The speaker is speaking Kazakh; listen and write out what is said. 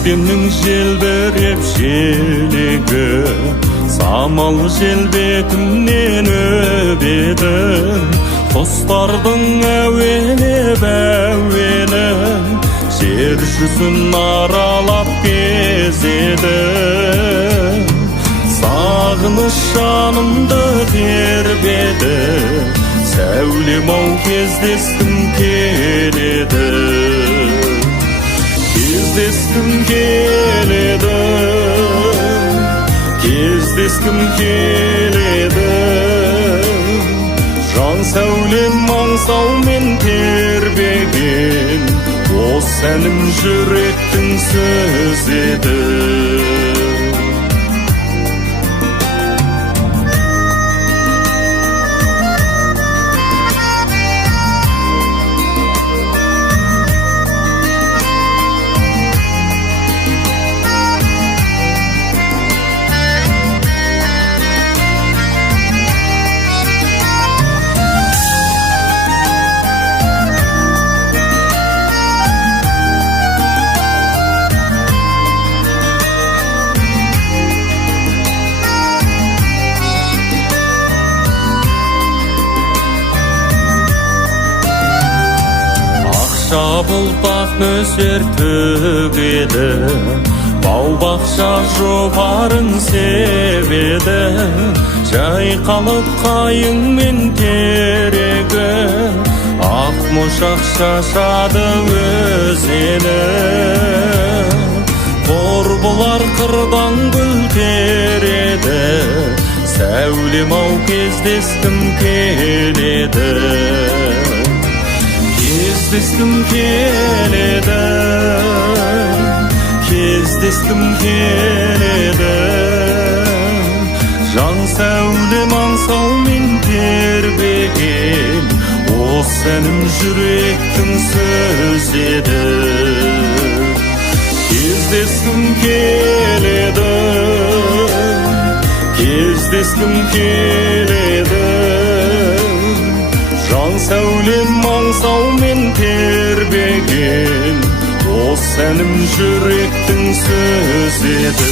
көктемнің желбіреп желегі, самал желбетімнен өбеді. Құстардың әуелеп әуелі, жер жүзін аралап кезеді. Сағыныш жанымды тербеді, сәулем-ау кездескім келеді. Кездескім келеді, кездескім келеді. Жан сәулем аңсаумен тербеген, осы әнім жүректің сөзі еді. Бұлтақ нөсер төгеді, бау-бақша жопарын себеді. Жайқалып қайыңмен терегі, ақмошақ шашады өзені. Борбылар қырдан гүл тереді, сәулем-ау кездескім келеді. Кездескім келеді, кездескім келеді. Жан сәулем аңсаумен тербеген, осы әнім жүректің сөзі еді. Кездескім келеді, кездескім келеді. Жан сәулем аңсаумен тербеген, осы әнім жүректің сөзі еді.